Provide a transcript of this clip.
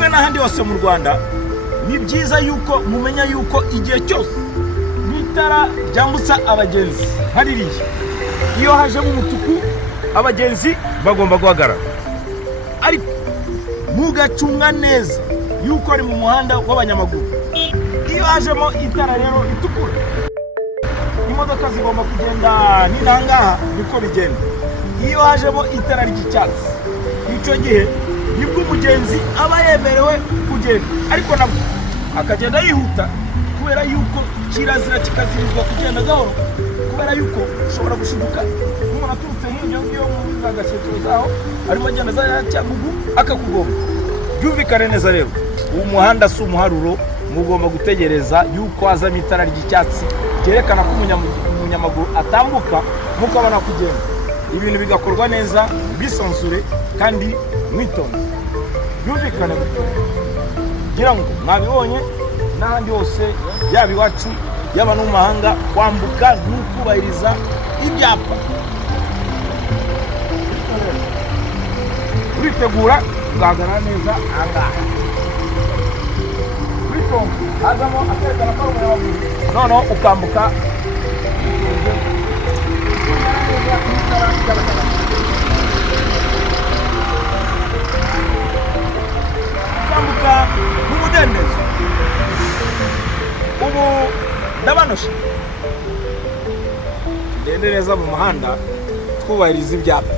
kimwe n'ahandi hose mu Rwanda ni byiza yuko mumenya yuko igihe cyose n'itara ryambutsa abagenzi haririye iyo haje mu mutuku abagenzi bagomba guhagarara, ariko mugacunga neza yuko ari mu muhanda w'abanyamaguru. Iyo hajemo itara rero itukura imodoka zigomba kugenda n'intangaha niko bigenda. Iyo hajemo itara ry'icyatsi icyo gihe nibwo umugenzi aba yemerewe kugenda, ariko nabwo akagenda yihuta kubera yuko kirazira kikazirizwa kugenda gahoro, kubera yuko ushobora gushiduka umuntu aturutse nk'iyo muri za gashyekero zaho arimo agenda za Cyangugu akakugoma. Byumvikane neza rero, uwo muhanda si umuharuro, mugomba gutegereza yuko hazamo itara ry'icyatsi ryerekana ko umunyamaguru atambuka mukabona kugenda. Ibintu bigakorwa neza bisansure kandi mwitonze. Byumvikane kugira ngo mwabibonye n'ahandi hose yaba iwacu yaba no mu mahanga, kwambuka n'ukubahiriza ibyapa. Uritegura ugahagarara neza ahangaha, witonze hazamo akerekana ko ari umunyamaguru, noneho ukambuka ukambuka mu mudendezo. Ubu ndabanoshe tugende neza mu muhanda twubahiriza ibyapa.